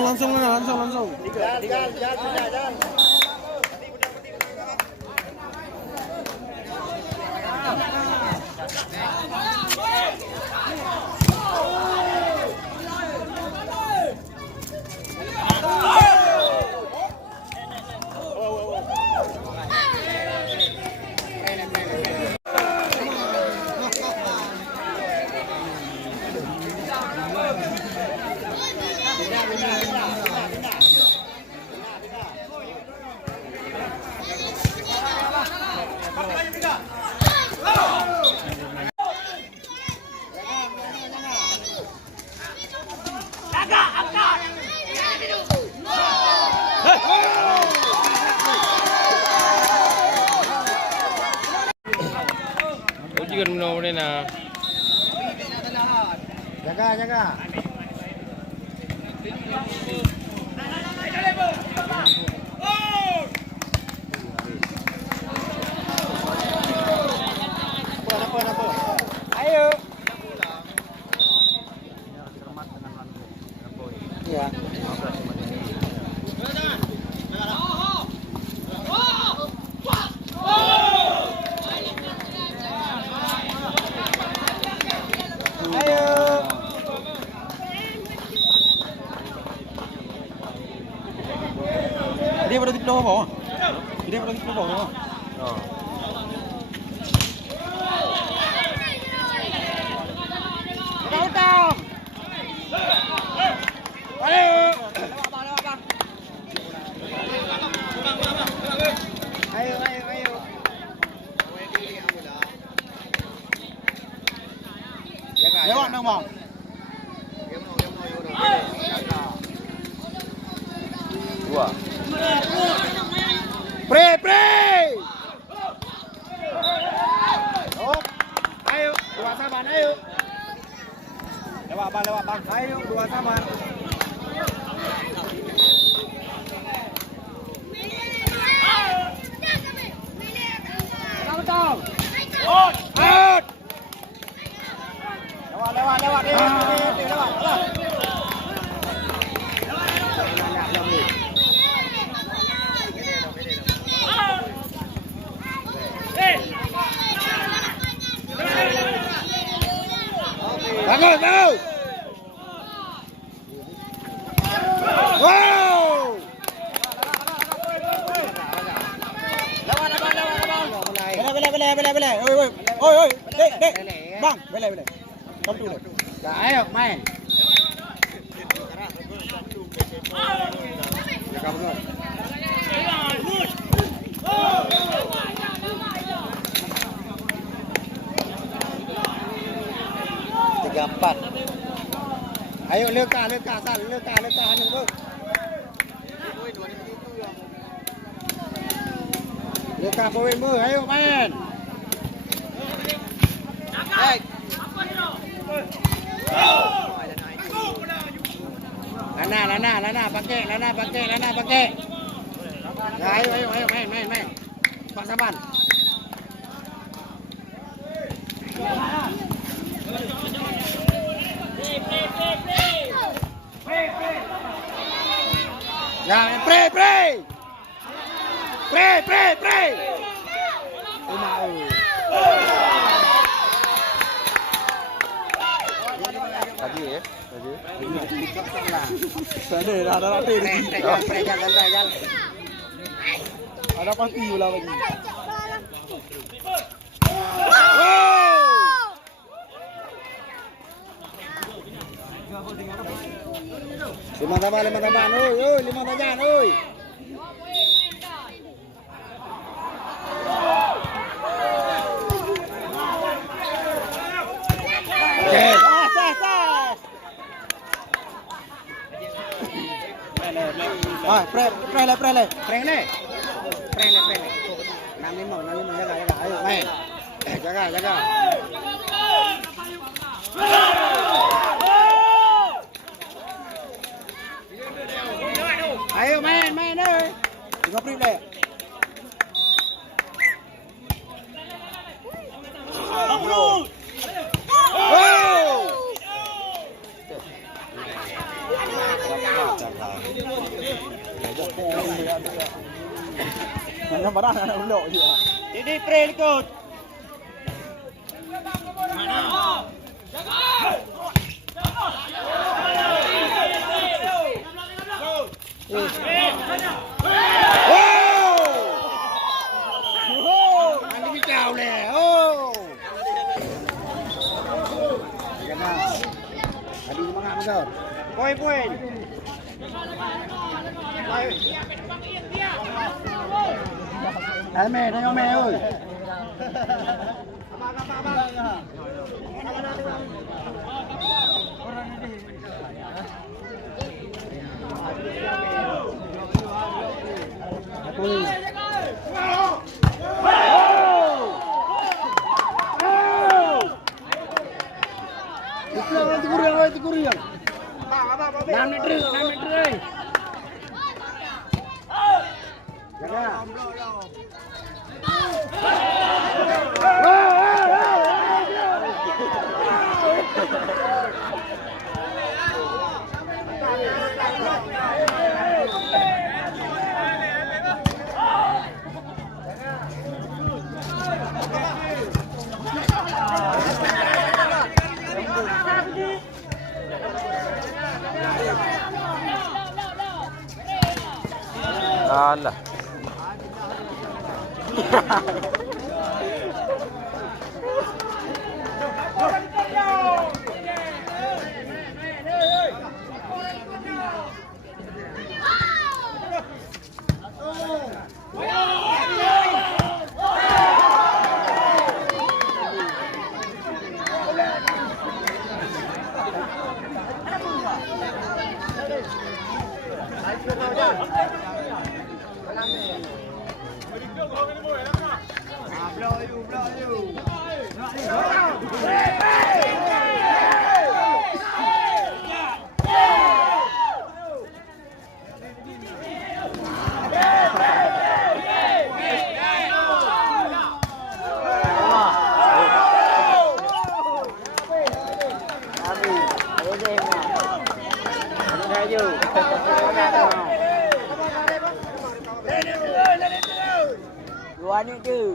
langsung. Jalan. Ujian menau ni na. Jaga. Apa? Ayo. Ya. Dia pada tipe bawah. Dia pada tipe bawah. Oh. Kau. Ayo. Ayo. Lewat nang bang. Dua. Pre. Oh. Ayo, dua saban ayo. Lewat bang. Ayo, dua saban. Tahu. Out. Lewat. Bagus. Wow. Bela. Oi. Dek. Bang, bela. Come tu. Dah ayo main. Jaga betul. 34. Ayo leka san, leka hanyang tu. Leka poin mu, ayo main. Baik. Lana, pakai. Ayo, main. Pak Saban. Ya, pre. Umau. Tadi. Ada latih. Jalan. Ada pasti pula lagi. Lima tambahan, oi, 5 tambahan, oi. Prele. Namin mo, jaga. Ayo, main. Jaga. Ayo main ơi. Tiga prele. Macam barang nak ulok je. Jadi trail ikut. Nanti bicau le. Oh. Jangan. Tadi semangat besar. Poin. Mẹ thấy không mẹ ơi. Tikurian. 6 meter. Jaga. Alah. Luar ni tu.